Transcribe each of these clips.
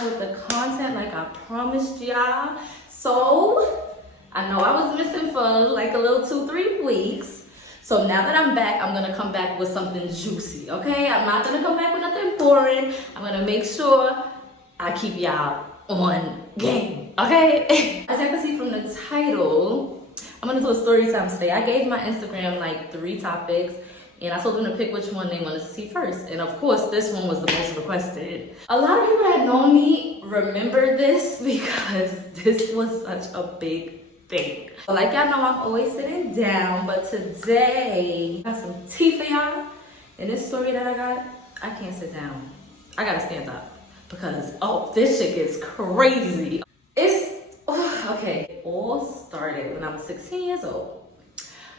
on with the content like I promised y'all. So I know I was missing for like a little 2-3 weeks. So now that I'm back, I'm gonna come back with something juicy, okay? I'm not gonna come back with nothing boring. I'm gonna make sure I keep y'all on game, okay? As you can see from the title, I'm gonna do a story time today. I gave my Instagram like 3 topics and I told them to pick which one they wanted to see first. And of course, this one was the most requested. A lot of people that know me remember this because this was such a big thing. Like y'all know, I'm always sitting down, but today I got some tea for y'all. And this story that I got, I can't sit down. I gotta stand up because, oh, this shit gets crazy. Okay, it all started when I was 16 years old.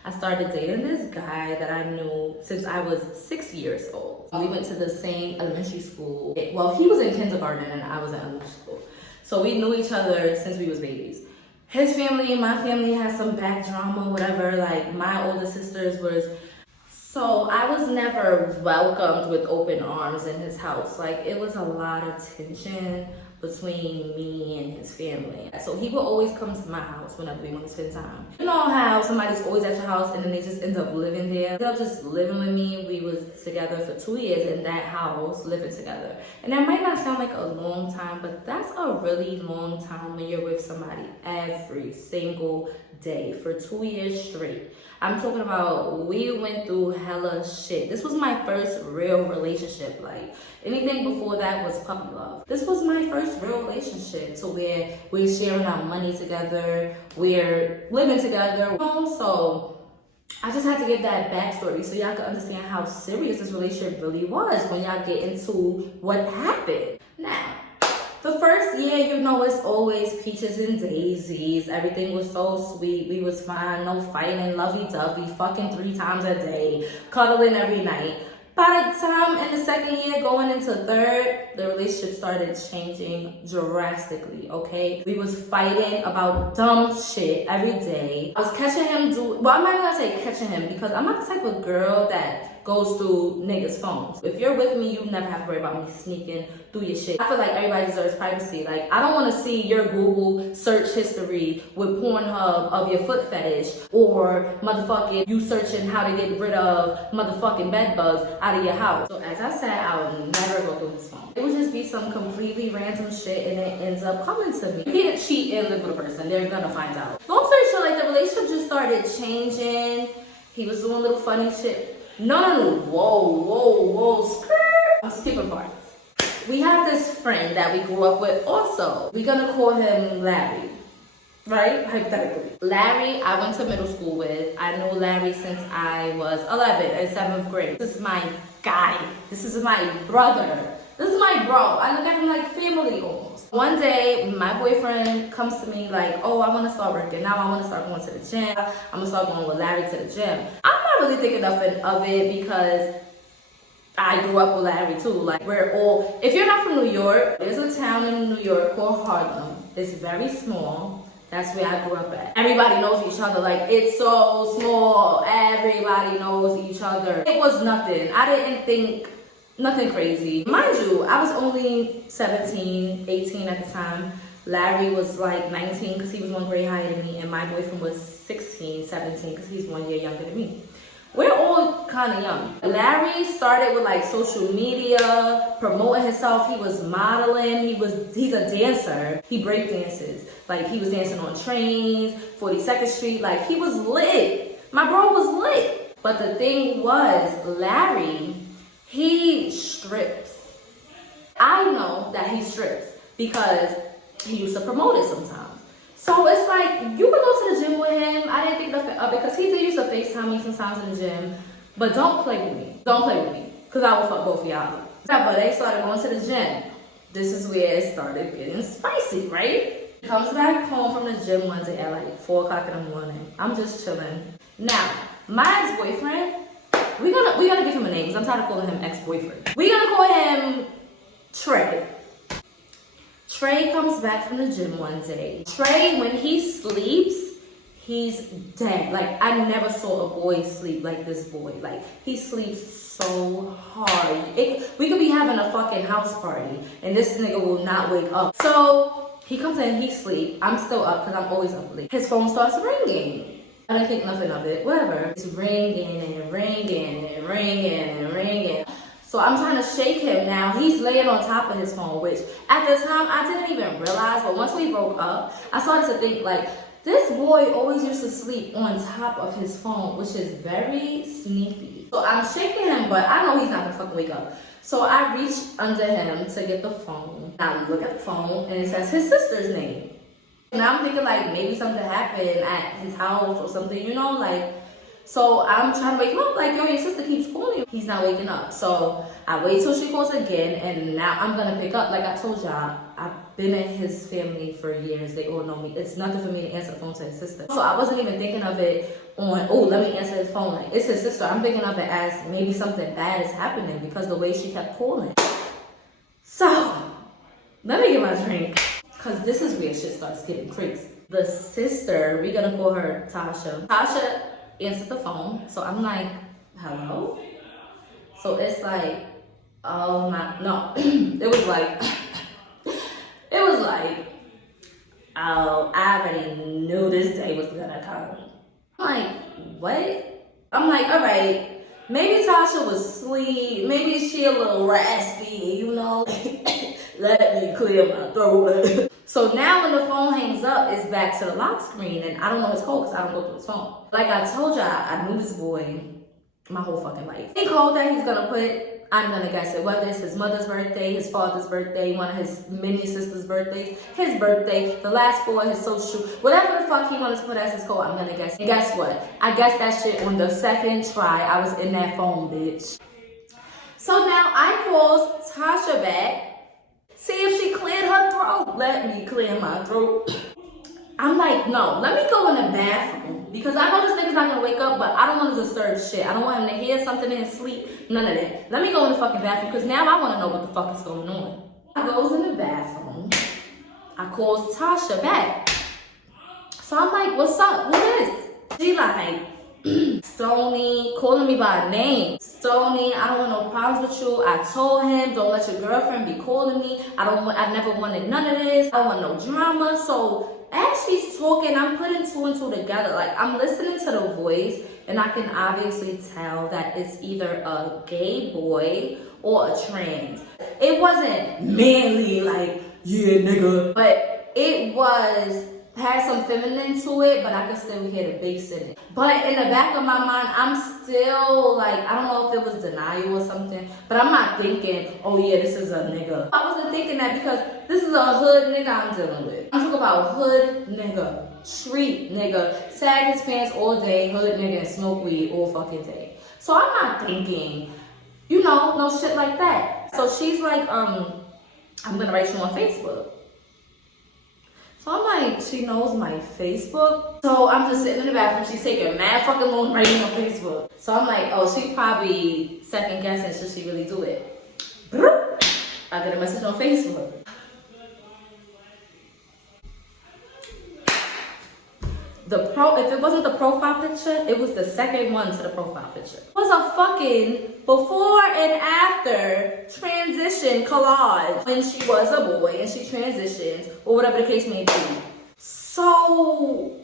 I started dating this guy that I knew since I was 6 years old. We went to the same elementary school. Well, he was in kindergarten and I was in elementary school. So we knew each other since we was babies. His family and my family had some back drama, whatever. Like my older sisters was, so I was never welcomed with open arms in his house. Like it was a lot of tension between me and his family. So he would always come to my house whenever we want to spend time. You know how somebody's always at your house and then they just end up living there? They ended up just living with me. We was together for 2 years in that house, living together. And that might not sound like a long time, but that's a really long time when you're with somebody every single day for 2 years straight. I'm talking about we went through hella shit. This was my first real relationship. Like anything before that was puppy love. This was my first real relationship to where we're sharing our money together, we're living together. You know? So I just had to give that backstory so y'all could understand how serious this relationship really was when y'all get into what happened. Now, the first year, you know, it's always peaches and daisies. Everything was so sweet. We was fine, no fighting, lovey-dovey, fucking 3 times a day, cuddling every night. By the time in the second year, going into third, the relationship started changing drastically, okay? We was fighting about dumb shit every day. I was catching him well, I'm not gonna say catching him because I'm not the type of girl that goes through niggas' phones. If you're with me, you never have to worry about me sneaking through your shit. I feel like everybody deserves privacy. Like, I don't want to see your Google search history with Pornhub of your foot fetish or motherfucking you searching how to get rid of motherfucking bed bugs out of your house. So as I said, I would never go through his phone. It would just be some completely random shit and it ends up coming to me. You can't cheat and live with a person. They're gonna find out. Long story short, like the relationship just started changing. He was doing little funny shit. No, whoa, skirt. I'm skipping parts. We have this friend that we grew up with also. We're gonna call him Larry, right? Hypothetically. Larry, I went to middle school with. I knew Larry since I was 11 in 7th grade. This is my guy. This is my brother. This is my bro. I look at him like family almost. One day, my boyfriend comes to me like, oh, I want to start working now. I want to start going to the gym. I'm going to start going with Larry to the gym. I'm not really thinking nothing of it because I grew up with Larry too. Like we're all, if you're not from New York, there's a town in New York called Harlem. It's very small. That's where I grew up at. Everybody knows each other. Like it's so small. Everybody knows each other. It was nothing. I didn't think nothing crazy. Mind you, I was only 17, 18 at the time. Larry was like 19 because he was 1 grade higher than me, and my boyfriend was 16, 17 because he's 1 year younger than me. We're all kind of young. Larry started with like social media, promoting himself. He was modeling. He's a dancer. He break dances. Like he was dancing on trains, 42nd Street. Like he was lit. My bro was lit. But the thing was, Larry, he strips. I know that he strips because he used to promote it sometimes. So it's like, you could go to the gym with him. I didn't think nothing of it because he did used to FaceTime me sometimes in the gym. But don't play with me. Don't play with me. Because I will fuck both of y'all. But they started going to the gym. This is where it started getting spicy, right? He comes back home from the gym one day at like 4 o'clock in the morning. I'm just chilling. Now, my ex-boyfriend, we're gonna give him a name because I'm tired of calling him ex-boyfriend. We're gonna call him Trey. Trey comes back from the gym one day. Trey, when he sleeps, he's dead. Like, I never saw a boy sleep like this boy. Like, he sleeps so hard. We could be having a fucking house party and this nigga will not wake up. So he comes in, he sleep. I'm still up because I'm always up late. His phone starts ringing. I didn't think nothing of it, whatever. It's ringing and ringing and ringing and ringing. So I'm trying to shake him now. He's laying on top of his phone, which at the time I didn't even realize, but once we broke up, I started to think like, this boy always used to sleep on top of his phone, which is very sneaky. So I'm shaking him, but I know he's not gonna fucking wake up. So I reach under him to get the phone. I look at the phone and it says his sister's name. Now I'm thinking like maybe something happened at his house or something, you know, like. So I'm trying to wake him up, like, yo, your sister keeps calling you. He's not waking up. So I wait till she calls again, and now I'm gonna pick up. Like I told y'all, I've been in his family for years. They all know me. It's nothing for me to answer the phone to his sister. So I wasn't even thinking of it on, oh, let me answer his phone. Like, it's his sister. I'm thinking of it as maybe something bad is happening because the way she kept calling. So let me get my drink, because this is where shit starts getting crazy. The sister, we're gonna call her Tasha. Tasha answered the phone, so I'm like, hello? So it's like, oh my, no, it was like, oh, I already knew this day was gonna come. I'm like, what? I'm like, all right, maybe Tasha was asleep, maybe she a little raspy, you know? Let me clear my throat. So now when the phone hangs up, it's back to the lock screen, and I don't know his code because I don't go through his phone. Like I told y'all, I knew this boy my whole fucking life. Any code that he's gonna put, I'm gonna guess it. Whether it's his mother's birthday, his father's birthday, one of his mini sister's birthdays, his birthday, the last four, his social, whatever the fuck he wants to put as his code, I'm gonna guess. And guess what? I guessed that shit on the second try. I was in that phone, bitch. So now I called Tasha back. See if she cleared her throat. Let me clear my throat. I'm like, no, let me go in the bathroom. Because I know this nigga's not gonna wake up, but I don't want to disturb shit. I don't want him to hear something in his sleep. None of that. Let me go in the fucking bathroom, because now I want to know what the fuck is going on. I goes in the bathroom. I calls Tasha back. So I'm like, what's up? Who is? She like, Stony, calling me by name. Stony, I don't want no problems with you. I told him, don't let your girlfriend be calling me. I never wanted none of this. I don't want no drama. So as she's talking, I'm putting two and two together. Like, I'm listening to the voice, and I can obviously tell that it's either a gay boy or a trans. It wasn't manly, like, yeah, nigga. But it had some feminine to it, but I could still hear the bass in it. But in the back of my mind, I'm still like, I don't know if it was denial or something, but I'm not thinking, oh yeah, this is a nigga. I wasn't thinking that because this is a hood nigga I'm dealing with. I'm talking about hood nigga, street nigga, sag his pants all day, hood nigga, and smoke weed all fucking day. So I'm not thinking, you know, no shit like that. So she's like, I'm gonna write you on Facebook. So I'm like, she knows my Facebook. So I'm just sitting in the bathroom. She's taking mad fucking long writing on Facebook. So I'm like, oh, she probably second guessing, should she really do it? I get a message on Facebook. If it wasn't the profile picture, it was the second one to the profile picture. It was a fucking before and after transition collage when she was a boy and she transitions or whatever the case may be. So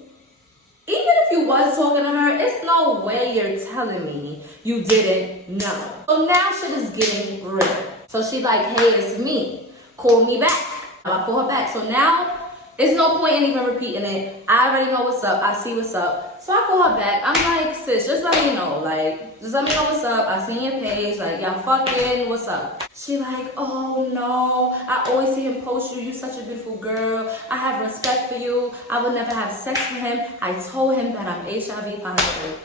even if you was talking to her, it's no way you're telling me you didn't know. So now shit is getting real. So she like, hey, it's me. Call me back. I call her back. So now it's no point in even repeating it. I already know what's up. I see what's up. So I call her back. I'm like, sis, just let me know. Like, just let me know what's up. I seen your page. Like, y'all fucking, what's up? She like, oh no. I always see him post you. You such a beautiful girl. I have respect for you. I would never have sex with him. I told him that I'm HIV positive.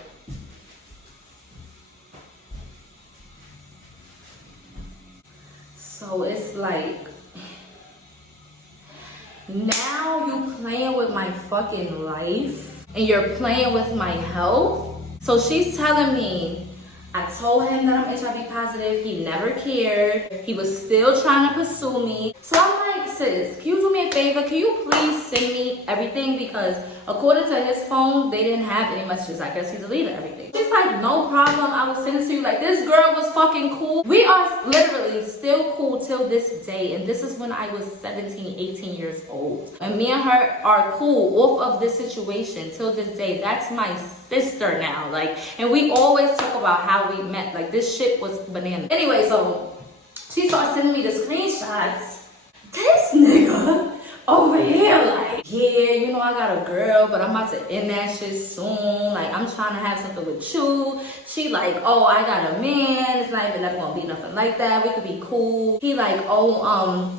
So it's like, now you playing with my fucking life and you're playing with my health. So she's telling me, I told him that I'm HIV positive. He never cared. He was still trying to pursue me. So I'm like, sis, can you do me a a favor? Can you please send me everything? Because according to his phone, they didn't have any messages. I guess he deleted everything. She's like, no problem. I will send it to you. Like, this girl was fucking cool. We are literally still cool till this day. And this is when I was 17, 18 years old. And me and her are cool off of this situation till this day. That's my sister now. Like, and we always talk about how we met. Like, this shit was bananas. Anyway, so she started sending me the screenshots. This nigga over here, like, yeah, you know, I got a girl, but I'm about to end that shit soon. Like, I'm trying to have something with you. She like, oh, I got a man. It's not even never gonna be nothing like that. We could be cool. He like, oh,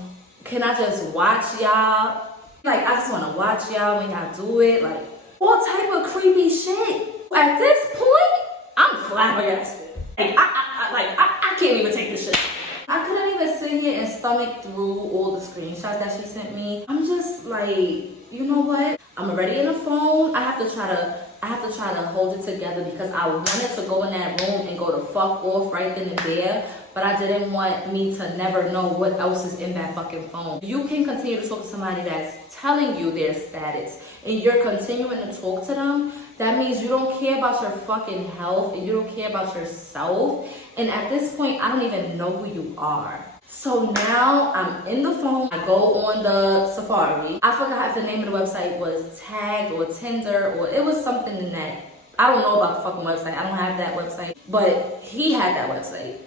can I just watch y'all? Like, I just wanna watch y'all when y'all do it. Like, all type of creepy shit. At this point, I'm flabbergasted. Like, I can't even take this shit. I couldn't even sit here and stomach through all the screenshots that she sent me. I'm just like, you know what? I'm already in the phone. I have to try to hold it together because I wanted to go in that room and go to fuck off right then and there. But I didn't want me to never know what else is in that fucking phone. You can continue to talk to somebody that's telling you their status and you're continuing to talk to them. That means you don't care about your fucking health and you don't care about yourself. And at this point, I don't even know who you are. So now I'm in the phone. I go on the Safari. I forgot if the name of the website was Tag or Tinder or it was something in that. I don't know about the fucking website. I don't have that website. But he had that website.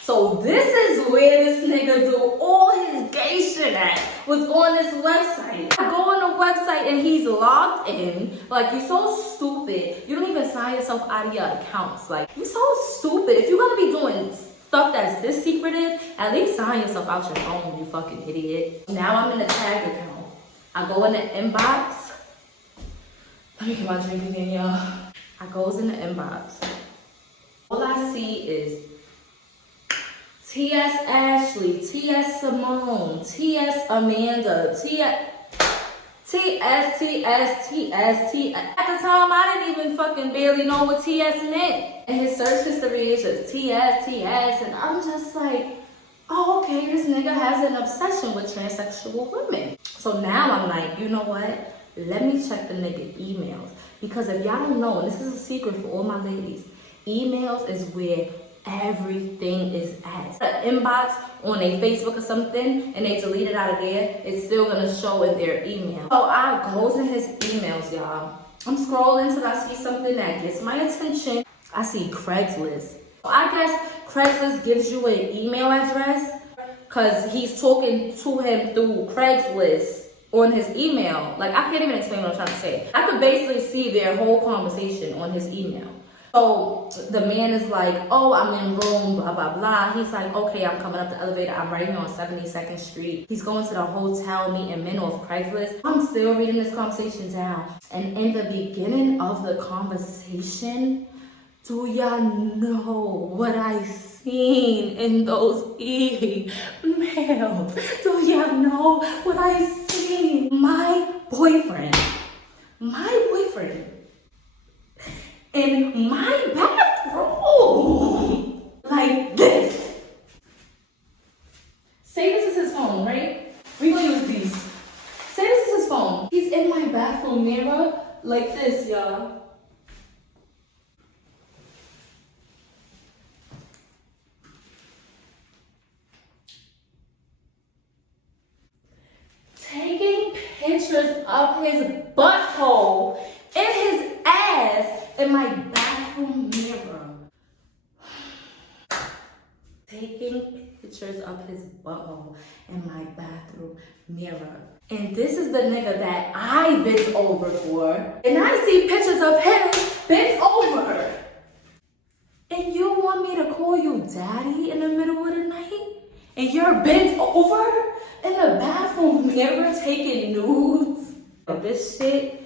So this is where this nigga do all his gay shit at, was on this website. I go on the website and he's logged in. Like, you're so stupid. You don't even sign yourself out of your accounts. Like, you're so stupid. If you're gonna be doing stuff that's this secretive, at least sign yourself out your phone, you fucking idiot. Now I'm in the tag account. I go in the inbox. Let me get my drink again, y'all. I goes in the inbox. All I see is T.S. Ashley, T.S. Simone, T.S. Amanda, T.S. At the time, I didn't even fucking barely know what T.S. meant. And his search history is just T.S. And I'm just like, oh, okay, this nigga has an obsession with transsexual women. So now I'm like, you know what? Let me check the nigga emails. Because if y'all don't know, and this is a secret for all my ladies, emails is where everything is at. The inbox on a Facebook or something and they delete it out of there, it's still gonna show in their email. So I goes in his emails, y'all. I'm scrolling till I see something that gets my attention. I see Craigslist. So I guess Craigslist gives you an email address because he's talking to him through Craigslist on his email. Like, I can't even explain what I'm trying to say. I could basically see their whole conversation on his email. So the man is like, oh, I'm in room, blah, blah, blah. He's like, okay, I'm coming up the elevator. I'm right here on 72nd Street. He's going to the hotel, meeting men off Craigslist. I'm still reading this conversation down. And in the beginning of the conversation, do y'all know what I seen in those emails? Do y'all know what I seen? My boyfriend in my bathroom, like this. Say this is his phone, right? We're gonna use these. Say this is his phone. He's in my bathroom mirror, like this, y'all. Taking pictures of his butthole and his ass in my bathroom mirror. Taking pictures of his butthole in my bathroom mirror. And this is the nigga that I bent over for. And I see pictures of him bent over. And you want me to call you daddy in the middle of the night? And you're bent over in the bathroom mirror taking nudes? This shit,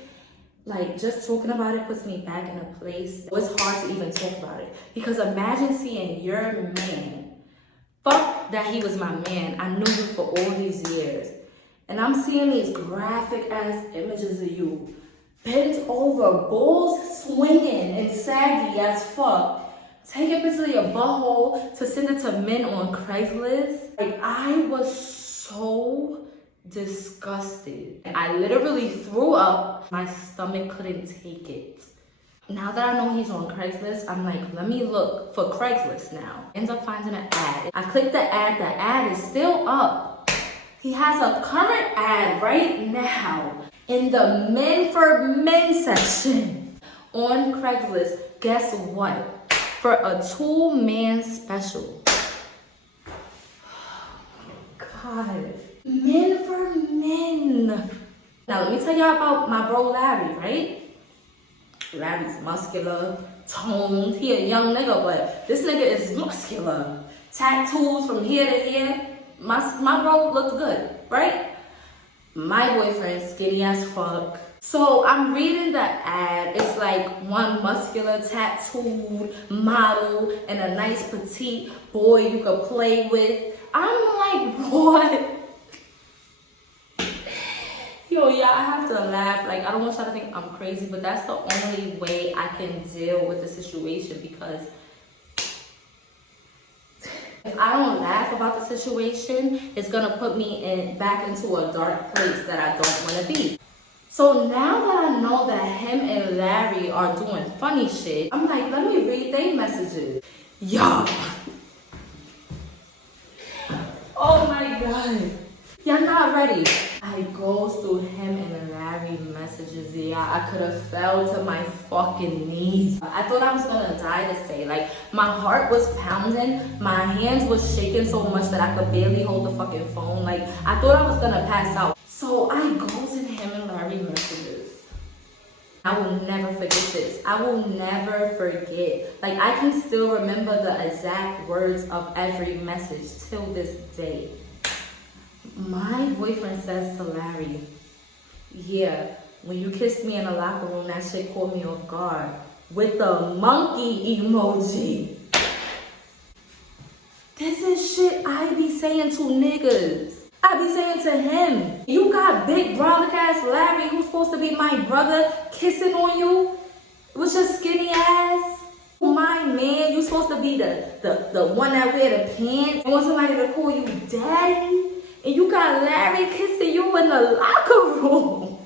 like, just talking about it puts me back in a place. It's hard to even talk about it. Because imagine seeing your man. Fuck that he was my man. I knew you for all these years. And I'm seeing these graphic ass images of you. Bent over, balls swinging and saggy as fuck. Taking pictures of your butthole to send it to men on Craigslist. Like, I was so disgusted. I literally threw up. My stomach couldn't take it. Now that I know he's on Craigslist, I'm like, let me look for Craigslist now. Ends up finding an ad. I click the ad is still up. He has a current ad right now in the Men for Men section on Craigslist. Guess what? For a 2-man special. God. Men for Men. Now let me tell y'all about my bro Larry, right? Larry's muscular, toned. He a young nigga, but this nigga is muscular. Tattoos from here to here. My bro looks good, right? My boyfriend skinny as fuck. So I'm reading the ad. It's like one muscular, tattooed model and a nice petite boy you could play with. I'm like, what? Yo, yeah, I have to laugh. Like, I don't want y'all to think I'm crazy, but that's the only way I can deal with the situation, because if I don't laugh about the situation, it's gonna put me back into a dark place that I don't want to be. So now that I know that him and Larry are doing funny shit, I'm like, let me read their messages. Y'all. Oh my God. Y'all not ready. I goes through him and Larry messages. Yeah, I could have fell to my fucking knees. I thought I was gonna die this day. Like, my heart was pounding. My hands was shaking so much that I could barely hold the fucking phone. Like, I thought I was gonna pass out. So I go to him and Larry messages. I will never forget this. I will never forget. Like, I can still remember the exact words of every message till this day. My boyfriend says to Larry, yeah, when you kissed me in the locker room, that shit caught me off guard. With the monkey emoji. This is shit I be saying to niggas. I be saying to him, you got big brolic ass Larry, who's supposed to be my brother, kissing on you with your skinny ass. My man, you supposed to be the one that wear the pants and want somebody to call you daddy. And you got Larry kissing you in the locker room.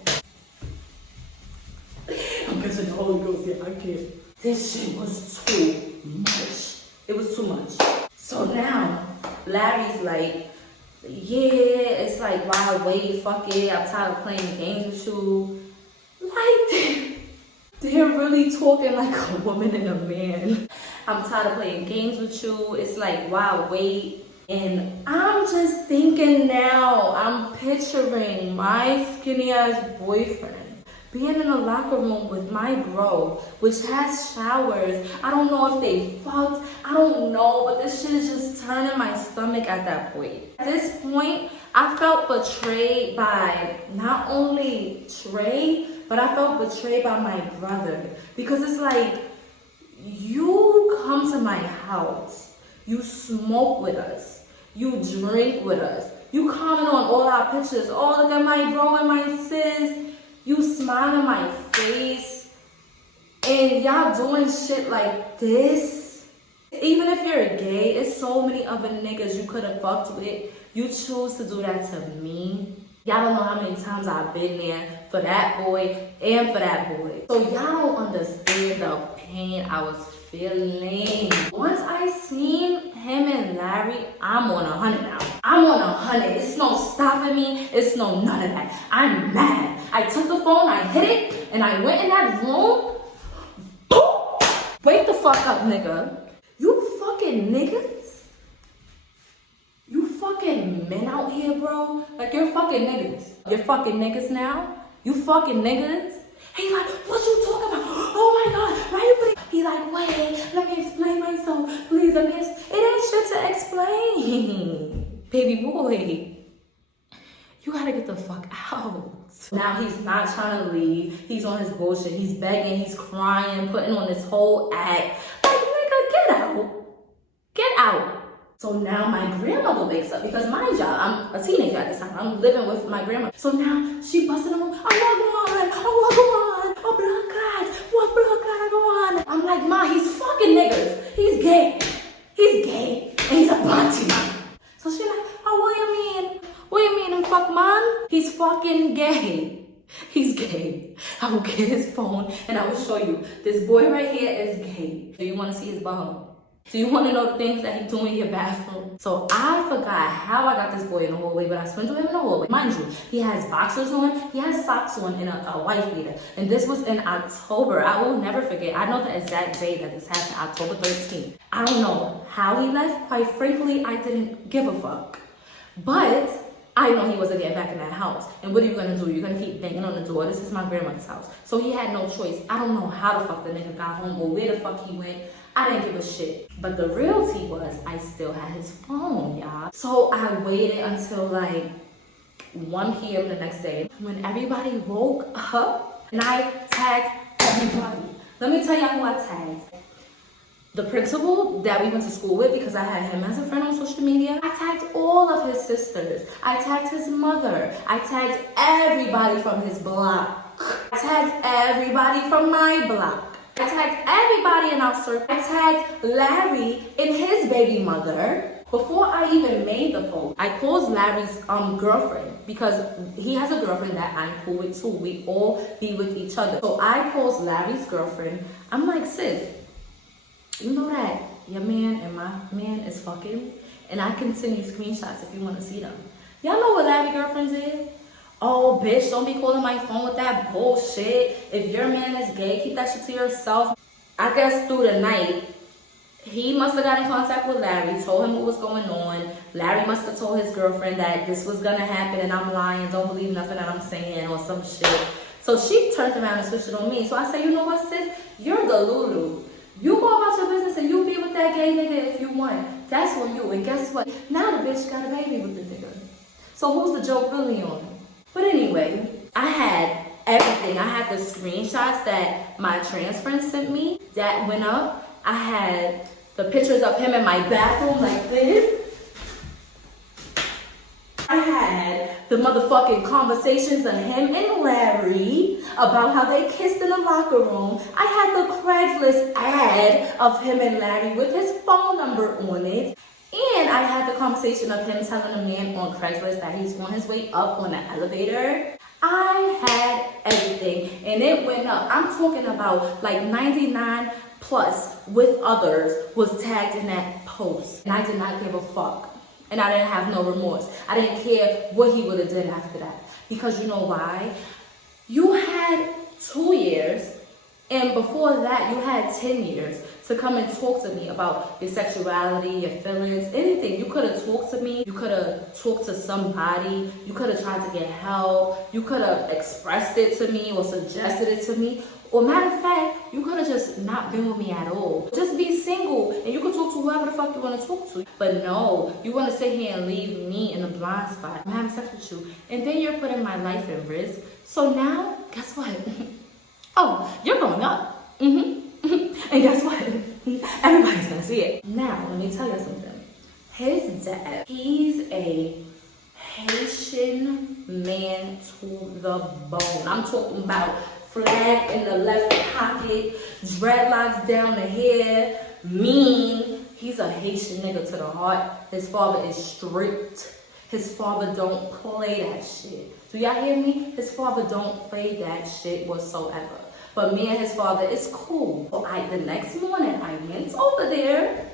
I'm kissing the Holy Ghost. Yeah, I can't. This shit was too much. It was too much. So now, Larry's like, yeah, it's like, wow, wait, fuck it. I'm tired of playing games with you. Like, they're really talking like a woman and a man. I'm tired of playing games with you. It's like, wow, wait. And I'm just thinking now, I'm picturing my skinny ass boyfriend being in the locker room with my bro, which has showers. I don't know if they fucked, I don't know, but this shit is just turning my stomach at that point. At this point, I felt betrayed by not only Trey, but I felt betrayed by my brother. Because it's like, you come to my house, you smoke with us, you drink with us, you comment on all our pictures, oh look at my bro and my sis, you smile in my face, and y'all doing shit like this. Even if you're gay, it's so many other niggas you could have fucked with. You choose to do that to me. Y'all don't know how many times I've been there for that boy and for that boy. So y'all don't understand the pain I was feeling. Once I seen him and Larry, I'm on 100 now. I'm on 100. It's no stopping me. It's no none of that. I'm mad. I took the phone, I hit it, and I went in that room. Boom! Wake the fuck up, nigga. You fucking niggas? You fucking men out here, bro? Like, you're fucking niggas. You're fucking niggas now? You fucking niggas? He like, what you talking about? Oh my God, why you putting... He like, wait, let me explain myself. Please, it ain't shit to explain. Baby boy, you gotta get the fuck out. Now he's not trying to leave. He's on his bullshit. He's begging, he's crying, putting on this whole act. Like, nigga, get out. Get out. So now my grandmother wakes up, because mind y'all, I'm a teenager at this time. I'm living with my grandma. So now she busted in the room. Oh, blood clot. What blood clot go on? I'm like, Ma, he's fucking niggas. He's gay. He's gay. And he's a bunty. So she like, oh, what do you mean? What do you mean, him fuck mine? He's fucking gay. He's gay. I will get his phone and I will show you. This boy right here is gay. Do you want to see his bum? Do you want to know the things that he's doing in your bathroom? So I forgot how I got this boy in the hallway, but I swindled him in the hallway. Mind you, he has boxers on, he has socks on, and a white beater. And this was in October. I will never forget. I know the exact day that this happened, October 13th. I don't know how he left. Quite frankly, I didn't give a fuck. But I know he wasn't getting back in that house. And what are you gonna do? You're gonna keep banging on the door. This is my grandmother's house. So he had no choice. I don't know how the fuck the nigga got home or where the fuck he went. I didn't give a shit. But the real tea was I still had his phone, y'all. So I waited until like 1 p.m. the next day when everybody woke up and I tagged everybody. Let me tell y'all who I tagged. The principal that we went to school with, because I had him as a friend on social media. I tagged all of his sisters. I tagged his mother. I tagged everybody from his block. I tagged everybody from my block. I tagged everybody in our circle. I tagged Larry and his baby mother. Before I even made the post, I called Larry's girlfriend because he has a girlfriend that I'm cool with too. We all be with each other. So I called Larry's girlfriend. I'm like, sis, you know that your man and my man is fucking? And I can send you screenshots if you want to see them. Y'all know what Larry girlfriends is? Oh, bitch, don't be calling my phone with that bullshit. If your man is gay, keep that shit to yourself. I guess through the night, he must have got in contact with Larry, told him what was going on. Larry must have told his girlfriend that this was gonna happen and I'm lying, don't believe nothing that I'm saying or some shit. So she turned around and switched it on me. So I said, you know what, sis? You're the Lulu. You go about your business and you be with that gay nigga if you want. That's on you. And guess what? Now the bitch got a baby with the nigga. So who's the joke really on? But anyway, I had everything. I had the screenshots that my trans friend sent me that went up. I had the pictures of him in my bathroom like this. I had the motherfucking conversations of him and Larry about how they kissed in the locker room. I had the Craigslist ad of him and Larry with his phone number on it. And I had the conversation of him telling a man on Craigslist that he's on his way up on the elevator. I had everything and it went up. I'm talking about like 99 plus with others was tagged in that post. And I did not give a fuck. And I didn't have no remorse. I didn't care what he would have did after that. Because you know why? You had 2 years, and before that, you had 10 years to come and talk to me about your sexuality, your feelings, anything. You could have talked to me. You could have talked to somebody. You could have tried to get help. You could have expressed it to me or suggested it to me. Or matter of fact, you could have just not been with me at all. Just be single and you could talk to whoever the fuck you want to talk to. But no, you want to sit here and leave me in a blind spot. I'm having sex with you. And then you're putting my life at risk. So now, guess what? Oh, you're going up. And guess what? Everybody's going to see it. Now, let me tell you something. His dad, he's a Haitian man to the bone. I'm talking about flag in the left pocket, dreadlocks down the hair, mean. He's a Haitian nigga to the heart. His father is strict. His father don't play that shit. Do y'all hear me? His father don't play that shit whatsoever. But me and his father is cool. So the next morning, I went over there.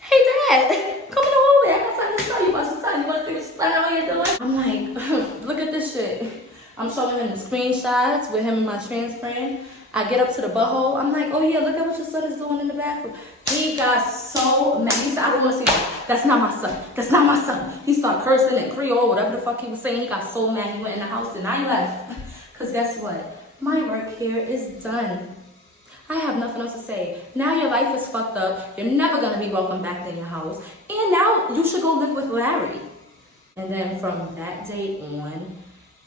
Hey, Dad, come in the hallway. I got something to tell you about your son. You want to see what your son out here doing? I'm like, look at this shit. I'm showing him the screenshots with him and my trans friend. I get up to the butthole. I'm like, oh yeah, look at what your son is doing in the bathroom. He got so mad. He said, I don't want to see that. That's not my son. That's not my son. He started cursing in Creole, whatever the fuck he was saying. He got so mad he went in the house and I left. Because guess what? My work here is done. I have nothing else to say. Now your life is fucked up. You're never going to be welcome back in your house. And now you should go live with Larry. And then from that day on,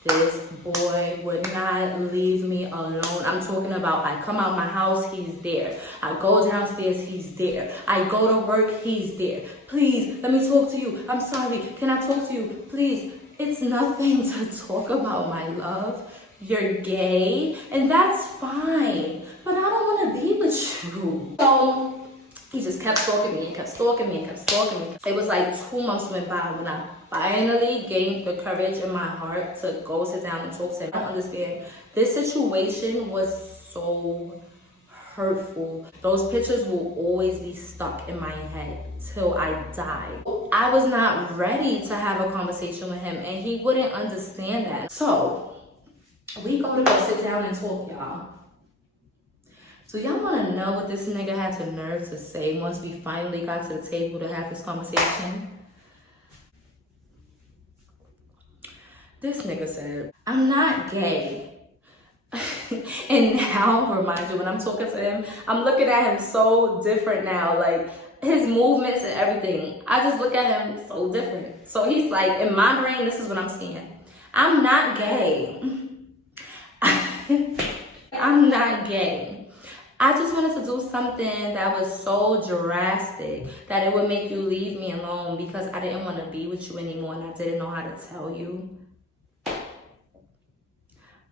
this boy would not leave me alone. I'm talking about I come out my house, he's there. I go downstairs, he's there. I go to work, he's there. Please, let me talk to you. I'm sorry. Can I talk to you? Please. It's nothing to talk about, my love. You're gay, and that's fine. But I don't want to be with you. So He just kept stalking me and kept stalking me and kept stalking me. It was like 2 months went by when I finally gained the courage in my heart to go sit down and talk to him. I don't understand. This situation was so hurtful. Those pictures will always be stuck in my head till I die. I was not ready to have a conversation with him, and he wouldn't understand that. So we go sit down and talk, y'all. So y'all want to know what this nigga had the nerve to say once we finally got to the table to have this conversation? This nigga said, "I'm not gay." And now, remind you, when I'm talking to him, I'm looking at him so different now. Like, his movements and everything, I just look at him so different. So he's like, in my brain, this is what I'm seeing. I'm not gay. I'm not gay. I just wanted to do something that was so drastic that it would make you leave me alone because I didn't want to be with you anymore and I didn't know how to tell you.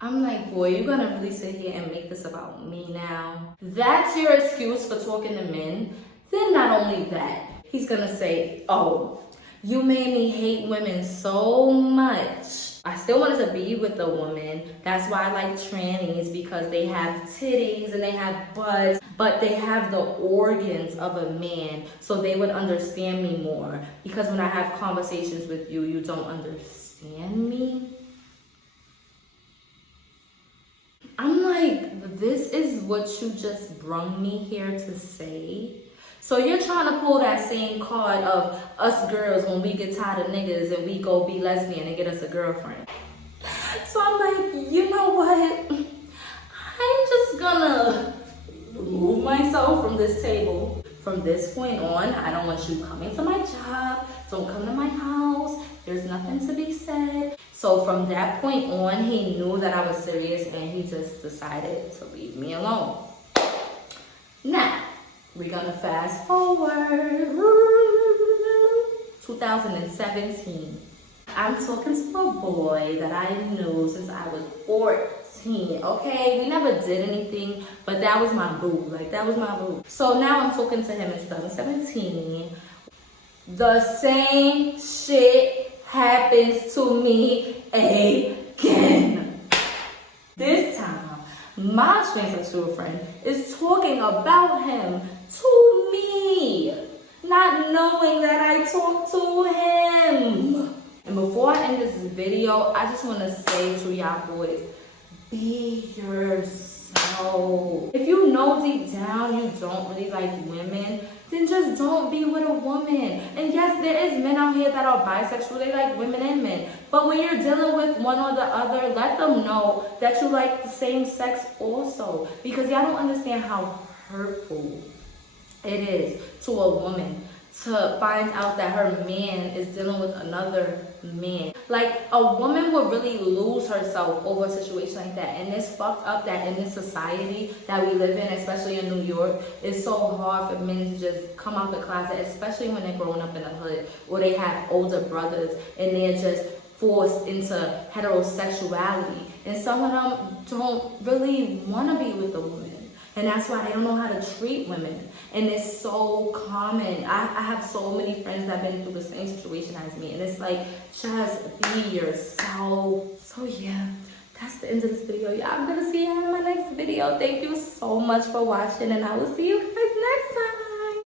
I'm like, boy, you're gonna really sit here and make this about me now? That's your excuse for talking to men? Then not only that, he's gonna say, oh, you made me hate women so much. I still wanted to be with a woman. That's why I like trannies, because they have titties and they have butts, but they have the organs of a man, so they would understand me more. Because when I have conversations with you, you don't understand me. I'm like, this is what you just brung me here to say? So you're trying to pull that same card of us girls when we get tired of niggas and we go be lesbian and get us a girlfriend. So I'm like, you know what? I'm just gonna remove myself from this table. From this point on, I don't want you coming to my job. Don't come to my house. There's nothing to be said. So from that point on, he knew that I was serious and he just decided to leave me alone. Now, we're gonna fast forward 2017. I'm talking to a boy that I knew since I was 14, okay? We never did anything, but that was my boo. Like, that was my boo. So now I'm talking to him in 2017. The same shit happens to me again. This time, my transsexual friend is talking about him to me, not knowing that I talked to him. And before I end this video, I just want to say to y'all boys, be yourself. If you know deep down you don't really like women, then just don't be with a woman. And yes, there is men out here that are bisexual. They like women and men. But when you're dealing with one or the other, let them know that you like the same sex also. Because y'all don't understand how hurtful it is to a woman to find out that her man is dealing with another man. Like, a woman would really lose herself over a situation like that. And it's fucked up that in this society that we live in, especially in New York, it's so hard for men to just come out the closet, especially when they're growing up in the hood, or they have older brothers and they're just forced into heterosexuality. And some of them don't really want to be with the woman. And that's why they don't know how to treat women. And it's so common. I have so many friends that have been through the same situation as me. And it's like, just be yourself. So yeah, that's the end of this video. Yeah, I'm going to see you in my next video. Thank you so much for watching. And I will see you guys next time.